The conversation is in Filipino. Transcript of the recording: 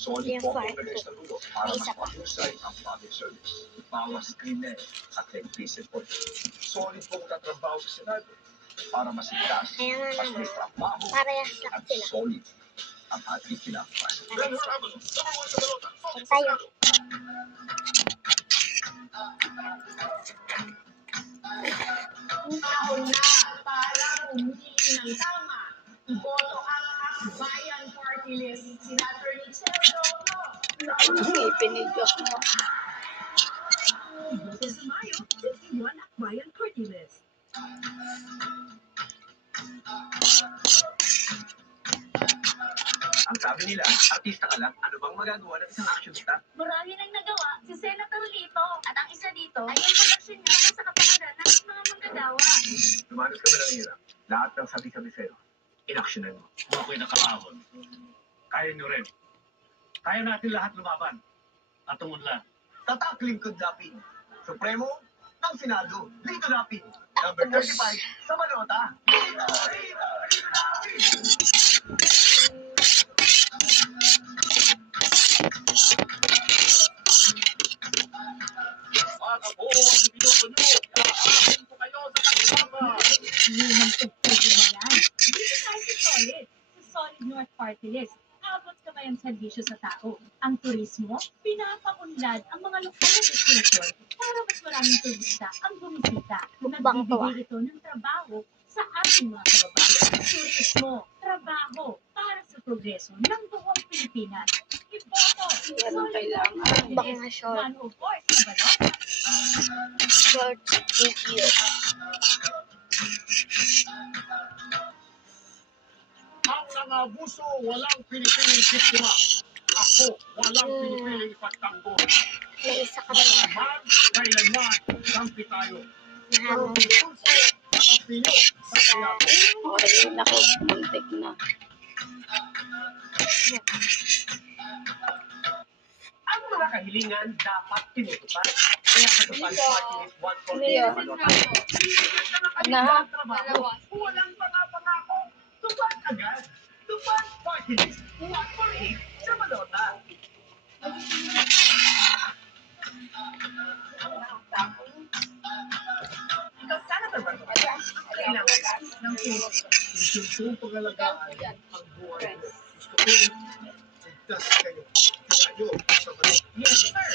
Solid Yung po fart ang ko. sa dulo para May mas isa pa. mahusay ang public service. Bawas krimen at legtisin po. Solid po ang tatrabaho sa Senado para masiglas Kaya nga at naman, may trabaho parehas lang at sila. solid ang ating kinakapan. Parehas lang. Yan tayo. Panahon na para umili ng tama. Iboto ang Akbayan Party List. Sina Atty. Chel Dono. Ipinidyo mo. Iboto sa Mayo, 51 Akbayan Party List. Ang sabi nila, artista ka lang, ano bang magagawa ng isang action star? Marami nang nagawa si Senator Lito at ang isa dito ay yung production niya sa kapakanan ng mga manggagawa. Lumanos ka ba ng hirap? Lahat ng sabi-sabi sa'yo, in-actionan mo. Kung ako'y nakahawon, kaya nyo rin. Kaya natin lahat lumaban at tumunlad. Tatak Lingkod Lapid, Supremo ng Senado, Lito Lapid, number 35 sa Manota. Lito, Lito, Lito Lapid! At ako ang binoto nyo, aahin ko kayo sa kanilang Lumang tugtugin na yan. Dito tayo sa Solid. Sa Solid North Party List. Abot ka ba yung serbisyo sa tao? Ang turismo, pinapaunlad ang mga lokal na destinasyon para mas maraming turista ang bumisita. Mukbang to, Nagbibigay ito ng trabaho sa ating mga kababayan. Turismo, trabaho para sa progreso ng buong Pilipinas. Iboto, Yan ang kailangan. Mukbang na short. 104 sa balota. Short video. Ang nangabuso, walang pinipiling biktima. Ako, walang pinipiling ipagtanggol. May isa ka ba na Man, kailanman, kampi tayo. nahamon? Pulso, at pinyo, sa kaya. Okay, naku, muntik na. Ang mga kahilingan dapat tinutupad. Kaya sa Dupan Party List 140 Leo. sa Manota. Na? Trabaho, walang pangako. Tupad agad. Dupan Party List 148 sa Manota. Ikaw sana ba ba? Kailangan ng tulong. Gusto kong pag-alagaan ang buhay mo. Gusto ko, ligtas kayo. Kaya nyo, sa mga Yes, sir.